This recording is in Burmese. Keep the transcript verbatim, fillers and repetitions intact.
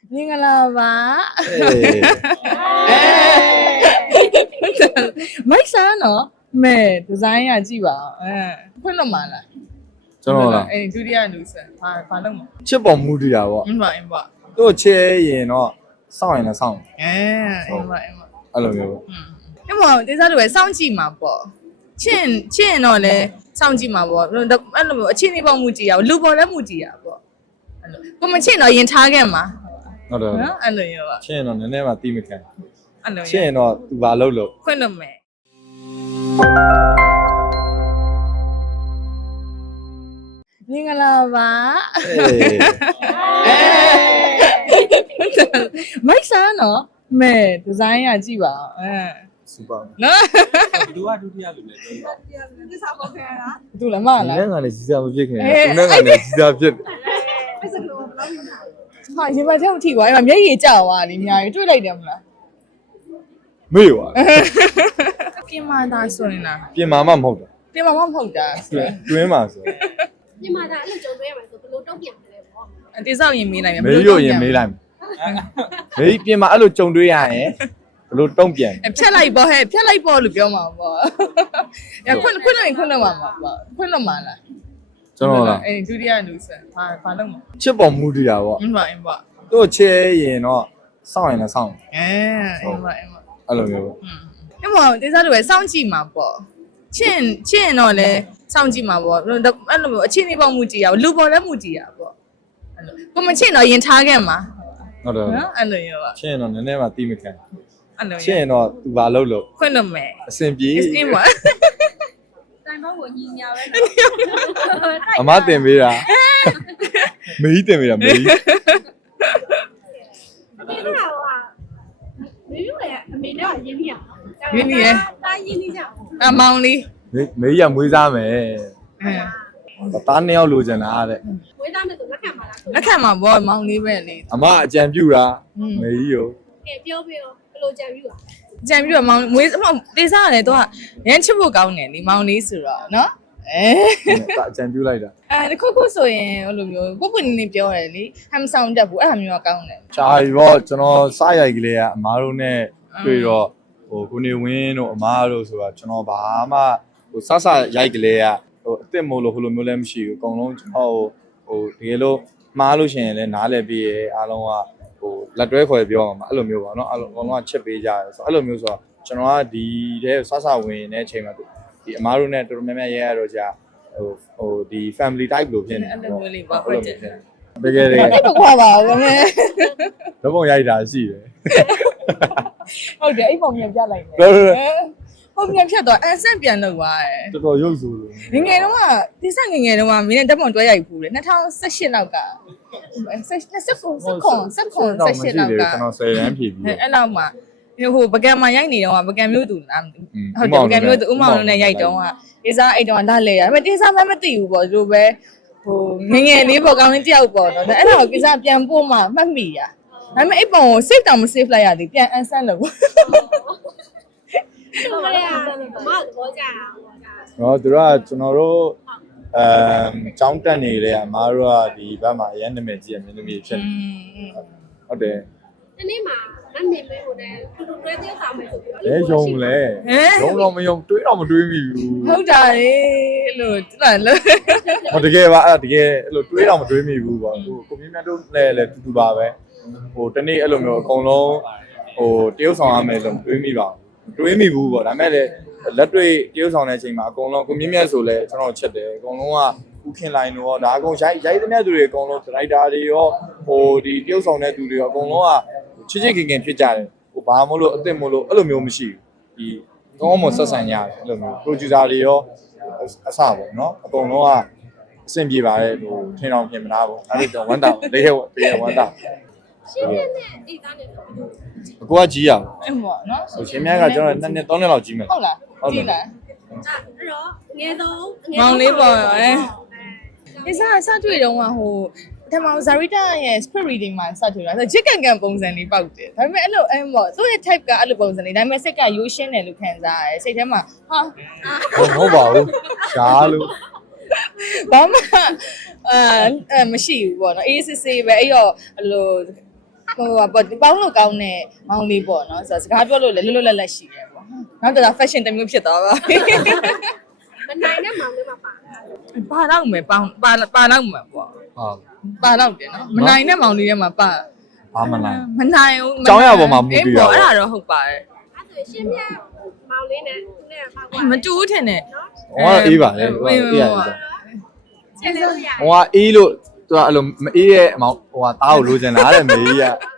မင်္ဂလာပါမိုက်ဆာနော်မဲဒီဇိုင်းကကြည့်ပါအဲဖွင့်လို့မလားကျွန်တော်လားအဲဒုတိယလူဆန်ဘာဘာလုပ်မလဲချစ်ပေါ်မူတည်တာပေါ့အင်းပါအင်းပါတို့ချဲရင်တော့စောင့်ရင်လည်းစောင့်အဲအင်းပါအင်းပါအဲ့လိုမျိုးပေါ့အင်းပါဒီစားတွေပဲစောင့်ကြည့်မှာပေါ့ချင်းချင်းတော့လေစောင့်ကြည့်မှာပေါ့အဲ့လိုမျိုးအချင်းလေးပေါ့မူကြည့်ရအောင်လူပေါ်လည်းမူကြည့်ရပေါ့အဲ့လိုကိုမချင်းတော့ရင်ထားခဲ့မှာဟုတ်တယ်နော်အဲ့လိုရောချင်းတော့နည်းနည်းမှတီးမခံအဲ့လိုချင်းတော့သူဘာလုပ်လို့ခွင့်လို့မယ်မင်္ဂလာပါမိုက်ဆာနော်မဲဒီဇိုင်းကကြည့်ပါအဲစူပါနော်သူကဒုတိယလူနဲ့ပြောတာဒီစားပေါ့ခင်ဗျာသူလည်းမလားဒီနဲ့ကလည်းကြီးစားမဖြစ်ခင်သူနဲ့ကလည်းကြီးစားဖြစ်အဲ့စကလုံးဘယ်လောက်ယူတာဟာရင်မထဲကိုထိသွားအဲ့မှာမျက်ရည်ကျသွားတယ်အများကြီးတွေ့လိုက်တယ်မလားမေ့ပါပြင်မာတာဆိုရင်လားပြင်မာမှမဟုတ်တာပြင်မာမှမဟုတ်တာတွင်းမှာဆိုပြင်မာတာအဲ့လိုကြုံတွေ့ရမှာဆိုဘယ်လိုတုံ့ပြန်မလဲပေါ့အတေဆောက်ရင်မေးလိုက်မယ်မေးလို့ရင်မေးလိုက်မေးပြင်မာအဲ့လိုကြုံတွေ့ရရင်ဘယ်လိုတုံ့ပြန်ဖြတ်လိုက်ပေါ့ဟဲ့ဖြတ်လိုက်ပေါ့လို့ပြောမှာပေါ့ရခွန်းခွန်းလို့ခွန်းလို့မှာပေါ့ခွန်းလို့မှာလားကျွန်တော်လားအဲဒုတိယလူဆန်ဘာဘာလုပ်မလဲချစ်ပေါ်မူတည်တာပေါ့အင်းပါအင်းပါတို့ချဲရင်တော့စောင့်ရင်လည်းစောင့်အဲအင်းပါအင်းပါအဲ့လိုမျိုးပေါ့အင်းပါဒီစားတွေပဲစောင့်ကြည့်မှာပေါ့ချင်းချင်းတော့လေစောင့်ကြည့်မှာပေါ့အဲ့လိုမျိုးအချင်းလေးပေါ့မူကြည့်ရအောင်လူပေါ်လည်းမူကြည့်ရပေါ့အဲ့လိုကိုမချင်းတော့ရင်ထားခဲ့မှာဟုတ်တယ်နော်အဲ့လိုရောချင်းတော့နည်းနည်းမှတီးမခံအဲ့လိုချင်းတော့သူဘာလုပ်လို့ခွင့်လို့မယ်အစင်ပြေးအစင်ပါတိုင်ပေါင်းကိုညီညာပဲအမတင်ပေးတာမေးတင်ပေးတာမေးဒီကတော့ဟာမေယူရဲ့အမေနဲ့ကရင်းနေရအောင်ရင်းနေရတာရင်းနေကြအမောင်လေးမေးရမွေးစားမယ်တားနှစ်ယောက်လိုချင်တာတဲ့ဝေးသားမယ်ဆိုလက်ခံပါလားလက်ခံပါဘောမောင်လေးပဲလေအမအကြံပြူတာမေးရောကဲပြောပြရောဘယ်လိုကြံပြူอ่ะကြံပြီးတော့မောင်မွေးတေးစားရတယ်သူကရမ်းချစ်ဖို့ကောင်းတယ်ဒီမောင်လေးဆိုတော့နော်အဲအကြံပြူလိုက်တာအဲခုခုဆိုရင်ဟိုလိုမျိုးပုပ်ပွနေနေပြောရတယ်လေဟမ်ဆောင်တက်ဘူးအဲ့ဟာမျိုးကကောင်းတယ်ချာရီပေါ့ကျွန်တော်စရိုက်ကလေးကအမားတို့နဲ့တွေ့တော့ဟိုကိုနေဝင်းတို့အမားတို့ဆိုတာကျွန်တော်ဘာမှဟိုဆဆရိုက်ကလေးကဟိုအစ်စ်မို့လို့ဟိုလိုမျိုးလည်းမရှိဘူးအကုန်လုံးကျွန်တော်ဟိုတကယ်လို့မှားလို့ရှိရင်လည်းနားလည်ပြီးရဲအားလုံးကဟိုလက်တွဲခေါ်ပြောမှာအဲ့လိုမျိုးပါเนาะအဲ့လိုအကုန်လုံးကချစ်ပေးကြတယ်ဆိုတော့အဲ့လိုမျိုးဆိုတော့ကျွန်တော်ကဒီတဲ့ဆဆဝင်နေတဲ့အချိန်မှာဒီအမားတို့နဲ့တော်တော်များများရဲရတော့ကြာဟိုဟိုဒီ family type လို့ဖြစ်နေအဲ့လိုမျိုးလေးပါဟုတ်တယ်တကယ်တကယ်အဲ့တော့ခေါ်ပါဦးမယ်တော့ပုံရိုက်တာရှိတယ်ဟုတ်တယ်အဲ့ပုံပြန်ပြလိုက်မယ်ပုံပြန်ဖြတ်တော့အဆင့်ပြန်လုပ်သွားတယ်တော်တော်ရုပ်ဆိုးလို့ငငယ်တော့ကဒီဆက်ငငယ်တော့ကမင်းနဲ့တက်ပုံတွဲရိုက်ဘူးလေ၂၀၁၈လောက်ကဆက်ဆက်ခွန်ဆက်ခွန်ဆက်ခွန်ဆက်ရှစ်လောက်ကကျွန်တော်ဆယ်ရန်ဖြည့်ပြီးအဲ့လောက်မှဟိုပကံမှာရိုက်နေတော့ပကံမျိုးသူလားဟုတ်တယ်ပကံမျိုးသူဥမောင်လုံးနဲ့ရိုက်တော့ကဒီစားအိတ်တော့လာလေရအဲ့ဒီစားမမသိဘူးပေါ့သူပဲဟိုငငယ်လေးပေါ့ကောင်းလေးတယောက်ပေါ့နော်အဲ့ဒါကိုကိစားပြန်ပို့မှမှတ်မိရဒါပေမဲ့အဲ့ပုံကို save တောင်မ save လိုက်ရသေးပြန် unsend လုပ်ဘူးဟုတ်ကဲ့အမဘောကြတာဘောကြတော့သူကကျွန်တော်တို့အမ်ကျောင်းတက်နေလေအမားတို့ကဒီဘက်မှာအရန်နာမည်ကြီးအမြင့်သမီးဖြစ်နေဟုတ်တယ်ဒီနေ့မှာအမေမေကိုလည်းတူတူတွဲသေးဆောင်မယ်ဆိုပြီးတော့လေယုံလေယုံတော့မယုံတွေးတော့မတွေးမိဘူးဟုတ်တာလေလို့တူတာလို့ဟောတကယ်ပါအဲ့တကယ်အဲ့လိုတွေးတော့မတွေးမိဘူးပေါ့ဟိုကိုမြင့်မြတ်တို့လည်းလည်းတူတူပါပဲဟိုတနေ့အဲ့လိုမျိုးအကုန်လုံးဟိုတရုပ်ဆောင်ရမယ်လို့တွေးမိပါဘူးတွေးမိဘူးပေါ့ဒါမဲ့လည်းလက်တွေ့တရုပ်ဆောင်တဲ့အချိန်မှာအကုန်လုံးကိုမြင့်မြတ်ဆိုလဲကျွန်တော်ချက်တယ်အကုန်လုံးကဥခင်လိုင်းတို့ရောဒါအကုန်ရိုက်ရိုက်တဲ့မြတ်သူတွေအကုန်လုံးဒရိုက်တာတွေရောဟိုဒီတရုပ်ဆောင်တဲ့သူတွေရောအကုန်လုံးကချစ်ချစ်ခင်ခင်ဖြစ်ကြတယ်ဟိုဘာမို့လို့အစ်စ်မို့လို့အဲ့လိုမျိုးမရှိဘူးဒီကောင်းမွန်ဆက်ဆံရတယ်အဲ့လိုမျိုး producer တွေရောအဆပေါ့နော်အကုန်လုံးကအဆင်ပြေပါတယ်ဟိုထင်အောင်ပြင်မလားပေါ့အဲ့ဒါဝမ်းတာလေးဟဲ့တကယ်ဝမ်းတာရှင်းပြနဲ့အိတ်သားနဲ့ဆိုအကိုကကြီးရအောင်အဲ့ပေါ့နော်ဟိုရှင်းမြတ်ကကျွန်တော်နှစ်နှစ်သုံးနှစ်လောက်ကြီးမယ်ဟုတ်လားကြီးလားအဲ့တော့ငယ်ဆုံးမောင်လေးပေါ့အဲဒီစားစတွေ့တော့ဟိုတမောင်ဇာရီတာရဲ့ spirit reading မှာစတွေ့တာဆိုချစ်ကန်ကန်ပုံစံလေးပေါက်တယ်ဒါပေမဲ့အဲ့လိုအဲ့ပေါ့သူ့ရဲ့ type ကအဲ့လိုပုံစံလေးဒါပေမဲ့စိတ်ကရိုးရှင်းတယ်လို့ခံစားရတယ်စိတ်ထဲမှာဟာဟုတ်ပါဘူးရှားလို့ဘာမှအဲမရှိဘူးပေါ့နော်အေးစစ်စစ်ပဲအဲ့တော့အဲ့လိုဟိုပေါ့ပေါင်းလို့ကောင်းတဲ့မောင်လေးပေါ့နော်ဆိုတော့စကားပြောလို့လည်းလွတ်လွတ်လပ်လပ်ရှိတယ်ပေါ့နောက်တော့ fashion တစ်မျိုးဖြစ်သွားပါမနိုင်တဲ့မောင်လေးမှာပါပါတော့မယ်ပေါင်းပါပါတော့မယ်ပေါ့ဟုတ်ပါတော့တယ်နော်မနိုင်တဲ့မောင်လေးထဲမှာပါဘာမနိုင်မနိုင်ဘူးကျောင်းရပေါ်မှာမူတည်တာပေါ့အဲ့ဒါတော့ဟုတ်ပါတယ်အဲ့ဆိုရှင်းပြမောင်လေးနဲ့သူနဲ့ပါကွာမတူဘူးထင်တယ်ဟိုကအေးပါလေဟိုကအေးရတယ်ချက်လို့ရဟိုကအေးလို့သူကအဲ့လိုမအေးရဲ့အမောင်ဟိုကတားကိုလိုချင်တာတဲ့မေကြီးက